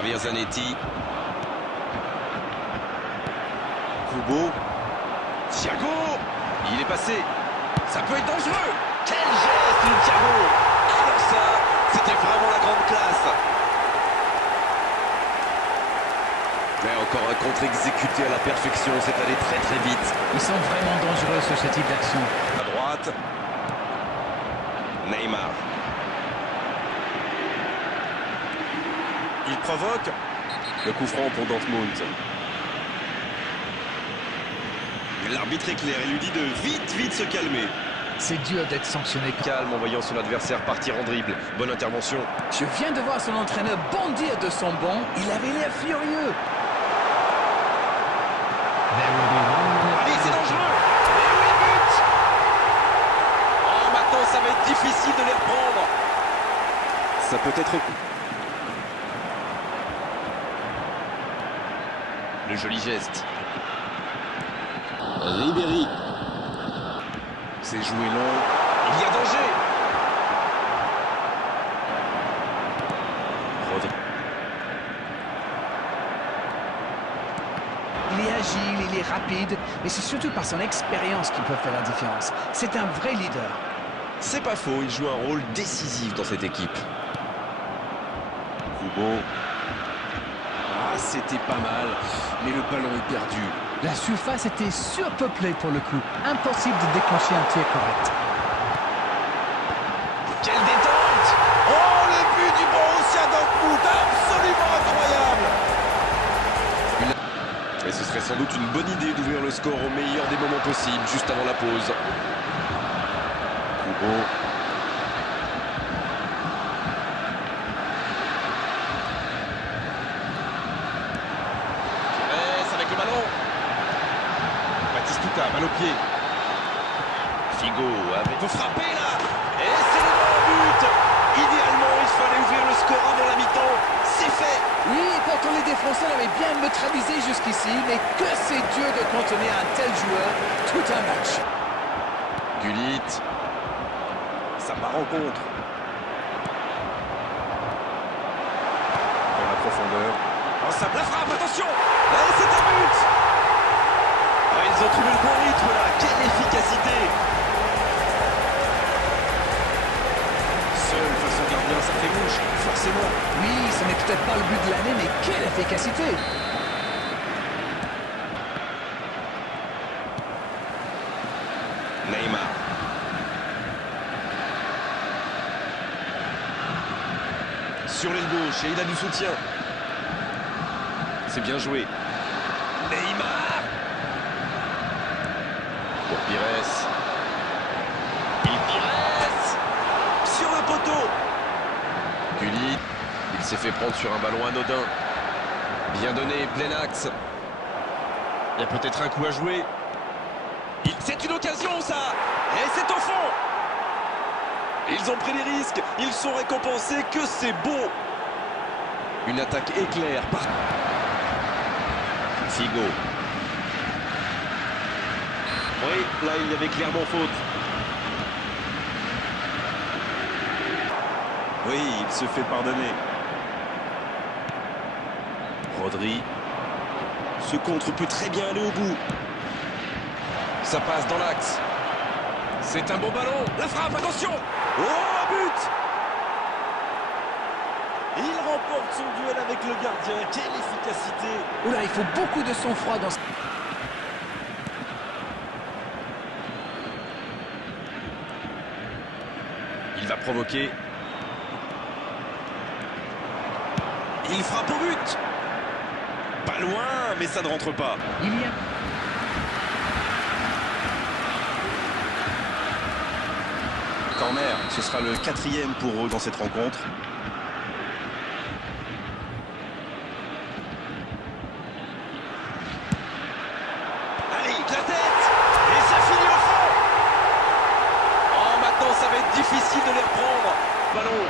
Javier Zanetti. Kubo. Thiago. Il est passé. Ça peut être dangereux. Quel geste de Thiago. Alors ça, c'était vraiment la grande classe. Mais encore un contre exécuté à la perfection. C'est allé très très vite. Ils sont vraiment dangereux sur ce type d'action. À droite. Neymar. Il provoque. Le coup franc pour Dortmund. L'arbitre est clair, il lui dit de vite se calmer. C'est dur d'être sanctionné. Calme en voyant son adversaire partir en dribble. Bonne intervention. Je viens de voir son entraîneur bondir de son banc. Il avait l'air furieux. Allez, c'est dangereux. Et oui, but. Oh, maintenant, ça va être difficile de les reprendre. Ça peut être... Le joli geste. Ribéry. C'est joué long. Il y a danger. Rodri. Il est agile, il est rapide, mais c'est surtout par son expérience qu'il peut faire la différence. C'est un vrai leader. C'est pas faux, il joue un rôle décisif dans cette équipe. Kubo. Ah, c'était pas mal, mais le ballon est perdu. La surface était surpeuplée pour le coup. Impossible de déclencher un tir correct. Quelle détente! Oh, le but du Borussia Dortmund! Absolument incroyable! Et ce serait sans doute une bonne idée d'ouvrir le score au meilleur des moments possibles, juste avant la pause. Kubo. Avec le ballon. Batistuta, balle au pied. Figo peut frapper là. Et c'est le bon but. Idéalement, il fallait ouvrir le score avant la mi-temps. C'est fait. Oui, pourtant les défenseurs l'avaient bien neutralisé jusqu'ici, mais que c'est dur de contenir un tel joueur tout un match. Gullit. Ça part en contre. Dans la profondeur. Oh, ça la frappe, attention. Et c'est un but. Ah, ils ont trouvé le bon rythme là. Quelle efficacité. Seul face au gardien, ça fait mouche, forcément. Oui, ce n'est peut-être pas le but de l'année, mais quelle efficacité! Neymar. Sur l'aile gauche, et il a du soutien. C'est bien joué. Neymar. Pour Pires. Sur le poteau. Gullit. Il s'est fait prendre sur un ballon anodin. Bien donné, plein axe. Il y a peut-être un coup à jouer. C'est une occasion, ça. Et c'est au fond. Ils ont pris des risques. Ils sont récompensés. Que c'est beau. Une attaque éclair par... Figo. Oui, là, il y avait clairement faute. Oui, il se fait pardonner. Rodri. Ce contre peut très bien aller au bout. Ça passe dans l'axe. C'est un bon ballon. La frappe, attention. Oh, un but. Il remporte son duel avec le gardien. Quelle efficacité. Oula, il faut beaucoup de sang-froid dans ce... Il va provoquer. Il frappe au but. Pas loin, mais ça ne rentre pas. Il y a... Corner, ce sera le 4e pour eux dans cette rencontre. Allez, la tête. Et ça finit au fond. Oh, maintenant ça va être difficile de les reprendre. Ballon.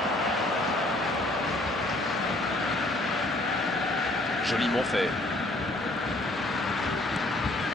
Joliment fait.